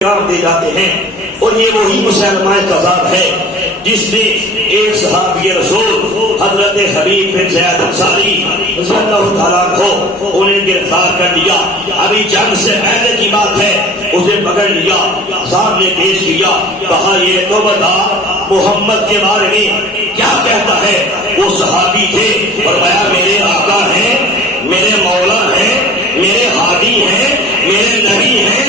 دے جاتے ہیں، اور یہ وہی مسلمہ کذاب ہے جس نے ایک صحابی رسول حضرت حبیب بن زید انصاری رضی اللہ تعالیٰ عنہ انہیں گرفتار کر لیا. ابھی جنگ سے پہلے کی بات ہے، اسے پکڑ لیا، سامنے پیش کیا، کہا یہ تو بتا محمد کے بارے میں کیا کہتا ہے. وہ صحابی تھے، فرمایا میرے آقا ہیں، میرے مولا ہیں، میرے ہادی ہیں، میرے نبی ہیں،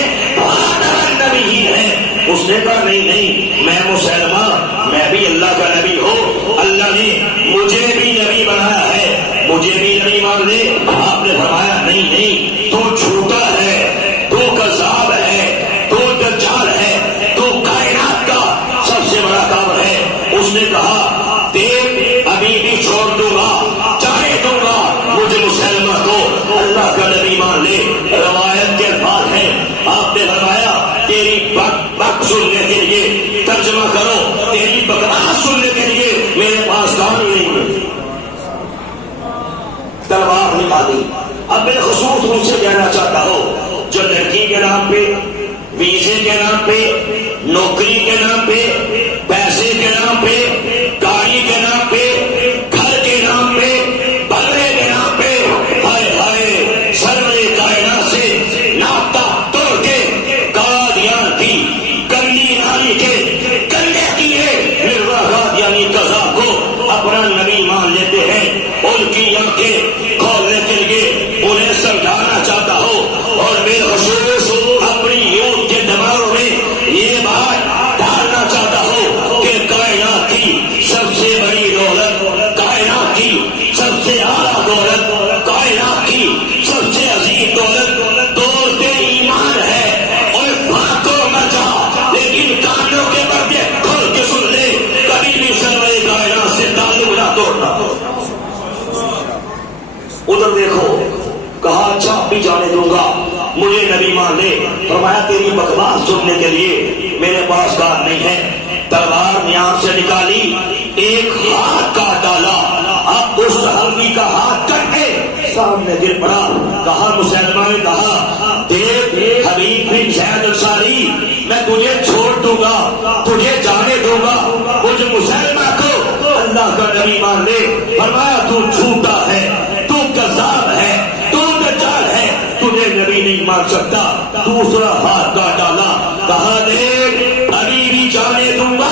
نبی ہی ہے. اس نے کہا نہیں میں مسلمان، میں بھی اللہ کا نبی ہوں، اللہ نے مجھے بھی نبی بنایا ہے، مجھے بھی نبی مان لے. آپ نے فرمایا نہیں تو جھوٹا ہے، تو کذاب ہے، تو دجال ہے، تو کائنات کا سب سے بڑا کافر ہے. اس نے کہا دیکھ ابھی بھی چھوڑ دوں گا، چاہے دوں گا، مجھے مسلمان کو اللہ کا نبی مان لے. روایت کے الفاظ ہیں، آپ نے فرمایا تیری بک سننے کے لیے ترجمہ کرو، تیری بکواس سننے کے لیے میرے پاس کام نہیں ہے. تلوار نکالی. اب بالخصوص مجھ سے کہنا چاہتا ہوں، جو لڑکی کے نام پہ، ویزے کے نام پہ، نوکری کے نام پہ، پیسے کے نام پہ، گاڑی کے نام پہ، گھر کے نام پہ، بنگلے کے نام پہ، ہائے ہائے سرورے کائنات سے ناطہ توڑ کے قادیان کی گندی نالی کے گندے کیے مرزا قادیانی قذاب کو اپنا نبی مان لیتے ہیں. ان کی آنکھیں کھولنے کے لیے انہیں سمجھانا چاہتا ہوں، اور بالخصوص اپنی یوتھ کے دماغوں میں یہ بات ڈالنا چاہتا ہوں کہ کائنات کی سب سے بڑی دولت، کائنات کی سب سے اعلیٰ دولت، کائنات کی سب سے عظیم دولت دولت ایمان ہے. اور بات کو نہ چاہ لیکن کانوں کے پردے کھول کے سن لے، کبھی بھی سرورے کائنات سے تعلق نہ توڑنا. ادھر دیکھو، کہا اچھا بھی جانے دوں گا، مجھے نبی مان لے. فرمایا تیری بکواس سننے کے لیے میرے پاس کار نہیں ہے. تلوار نیام سے نکالی، ایک ہاتھ کا ڈالا. اب اس صحابی کا ہاتھ کٹے سامنے گر پڑا. کہا مسلمان نے کہا دیکھ حبیب بن زید انصاری، میں تجھے چھوڑ دوں گا، تجھے جانے دوں گا، مجھے مسلمان کو اللہ کا نبی مان لے. فرمایا تو جھوٹا ہے، تو کذاب ہے، تو دجال ہے، تجھے نبی نہیں مان سکتا. دوسرا ہاتھ کا ڈالا. کہا دیکھ ابھی بھی جانے دوں گا،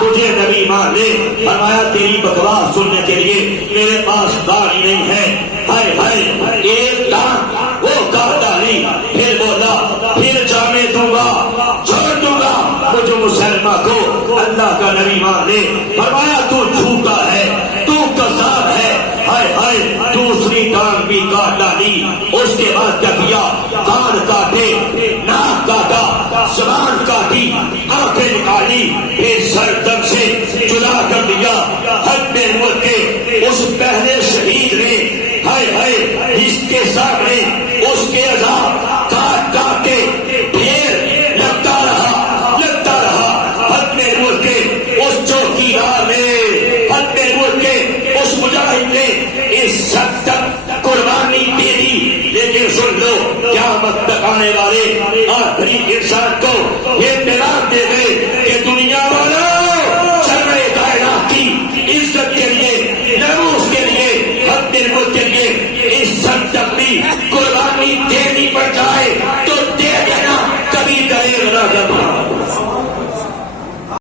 تجھے نبی مان لے. فرمایا تیری بکواس سننے کے لیے میرے پاس گاڑی نہیں ہے. ہائے ہائے ایک ٹانگ وہ کاٹ ڈالی. پھر بولا پھر جانے دوں گا، چھوڑ دوں گا، مجھے مسلمان کو اللہ کا نبی مان لے. فرمایا تو جھوٹا ہے، تو کذاب ہے. ہائے ہائے دوسری ٹانگ بھی کاٹ ڈالی. اس کے بعد کیا کیا؟ کان کاٹے، ناک کاٹا، زبان کاٹی، آنکھیں نکالی، پھر سر دم سے جدا کر دیا. حد میں نور کے اس پہلے شہید نے ہائے ہائے اس کے سامنے اس کے عذاب کاٹ کاٹ کے ڈھیر لگتا رہا. حد میں نور کے اس چوکیدار نے، حد میں نور کے اس مجاہد نے اس حد تک قربانی دے دی. لیکن سن لو، قیامت تک آنے والے آخری انسان کو یہ